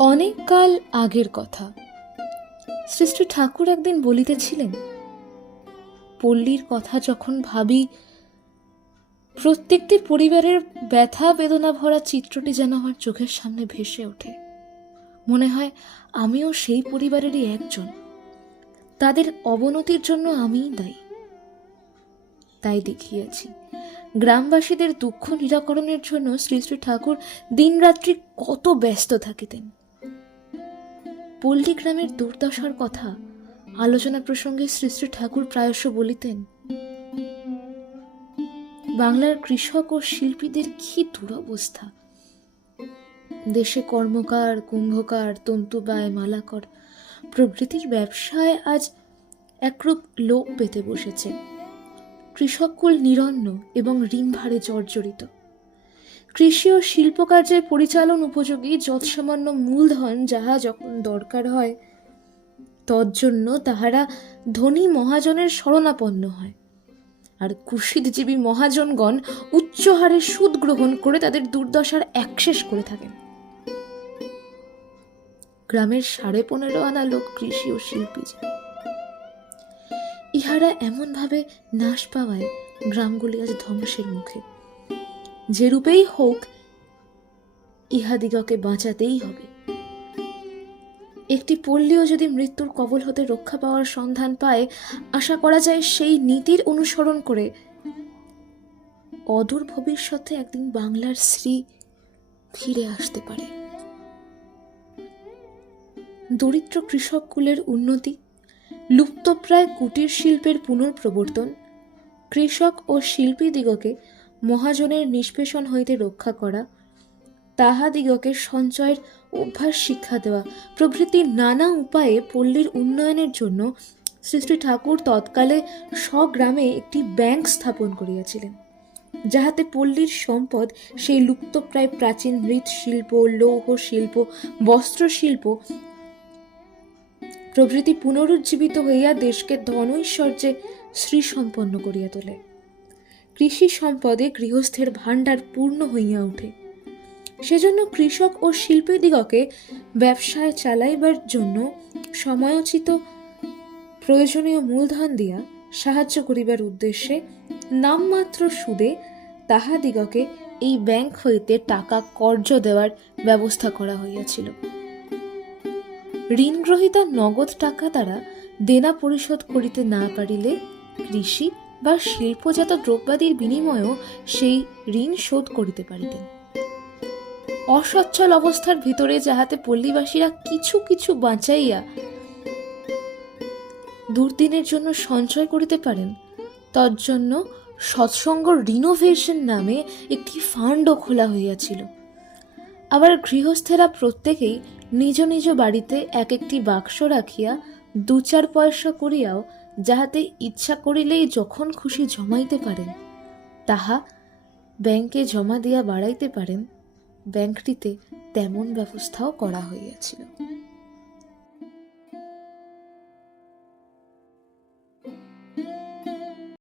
অনেক কাল আগের কথা। শ্রী শ্রী ঠাকুর একদিন বলিতেছিলেন, পল্লীর কথা যখন ভাবি, প্রত্যেকটি পরিবারের ব্যথা বেদনা ভরা চিত্রটি যেন আমার চোখের সামনে ভেসে ওঠে। মনে হয় আমিও সেই পরিবারেরই একজন, তাদের অবনতির জন্য আমিই দায়ী। তাই দেখিয়েছি, গ্রামবাসীদের দুঃখ নিরাকরণের জন্য শ্রী শ্রী ঠাকুর দিনরাত্রি কত ব্যস্ত থাকিতেন। পল্লী গ্রামের দুর্দশার কথা আলোচনা প্রসঙ্গে শ্রী শ্রী ঠাকুর প্রায়শ বলিতেন, বাংলার কৃষক ও শিল্পীদের কি দুরবস্থা। দেশে কর্মকার, কুম্ভকার, তন্তুবায়, মালাকর প্রভৃতির ব্যবসায় আজ একরূপ লোপ পেতে বসেছে। কৃষককুল নিরন্ন এবং ঋণভারে জর্জরিত। কৃষি ও শিল্পকার্যের পরিচালন উপযোগী যৎসামান্য মূলধন যাহা যখন দরকার হয়, তজ্জন্য তাহারা ধনী মহাজনের শরণাপন্ন হয়, আর কুৎসিতজীবী মহাজনগণ উচ্চ হারে সুদ গ্রহণ করে তাদের দুর্দশার একশেষ করে থাকেন। গ্রামের 15.5 আনা লোক কৃষি ও শিল্পীজীবী। ইহারা এমনভাবে নাশ পাওয়ায় গ্রামগুলি আজ ধ্বংসের মুখে। যে রূপেই হোক ইহাদিগকে বাঁচাতেই হবে। একটি পল্লীও যদি মৃত্যুর কবল হতে রক্ষা পাওয়ার সন্ধান পায়, আশা করা যায় সেই নীতির অনুসরণ করে অদূর ভবিষ্যতে একদিন বাংলার শ্রী ফিরে আসতে পারে। দরিদ্র কৃষক কুলের উন্নতি, লুপ্তপ্রায় কুটির শিল্পের পুনঃপ্রবর্তন, কৃষক ও শিল্পীদিগকে মহাজনের নিষ্পেষণ হইতে রক্ষা করা, তাহাদিগকে সঞ্চয়ের অভ্যাস শিক্ষা দেওয়া প্রভৃতি নানা উপায়ে পল্লীর উন্নয়নের জন্য শ্রী শ্রী ঠাকুর তৎকালে স্বগ্রামে একটি ব্যাংক স্থাপন করিয়াছিলেন, যাহাতে পল্লীর সম্পদ সেই লুপ্তপ্রায় প্রাচীন মৃৎশিল্প, লৌহ শিল্প, বস্ত্রশিল্প প্রভৃতি পুনরুজ্জীবিত হইয়া দেশকে ধনৈশ্বর্যে শ্রীসম্পন্ন করিয়া তোলে। কৃষি সম্পদে গৃহস্থের ভাণ্ডার পূর্ণ হইয়া ওঠে। সেজন্য কৃষক ও শিল্পীদিগকে ব্যবসায় চালাইবার জন্য সময়োচিত প্রয়োজনীয় মূলধন দিয়া সাহায্য করিবার উদ্দেশ্যে নামমাত্র সুদে তাহাদিগকে এই ব্যাংক হইতে টাকা কর্য দেওয়ার ব্যবস্থা করা হইয়াছিল। ঋণগ্রহীতা নগদ টাকা দ্বারা দেনা পরিশোধ করিতে না পারিলে কৃষি বা শিল্পজাত দ্রব্যাদির বিনিময়েও সেই ঋণ শোধ করিতে পারিতেন। অসচ্ছল অবস্থার ভিতরে যাহাতে পল্লীবাসীরা কিছু কিছু বাঁচাইয়া দুর্দিনের জন্য সঞ্চয় করিতে পারেন, তজ্জন্য সৎসঙ্গ রিনোভেশন নামে একটি ফান্ডও খোলা হইয়াছিল। আবার গৃহস্থেরা প্রত্যেকেই নিজ নিজ বাড়িতে এক একটি বাক্স রাখিয়া 2-4 পয়সা করিয়াও যাহাতে ইচ্ছা করিলেই যখন খুশি জমাইতে পারেন, তাহা ব্যাংকে জমা দিয়া বাড়াইতে পারেন, ব্যাংকটিতে তেমন ব্যবস্থাও করা হইয়াছিল।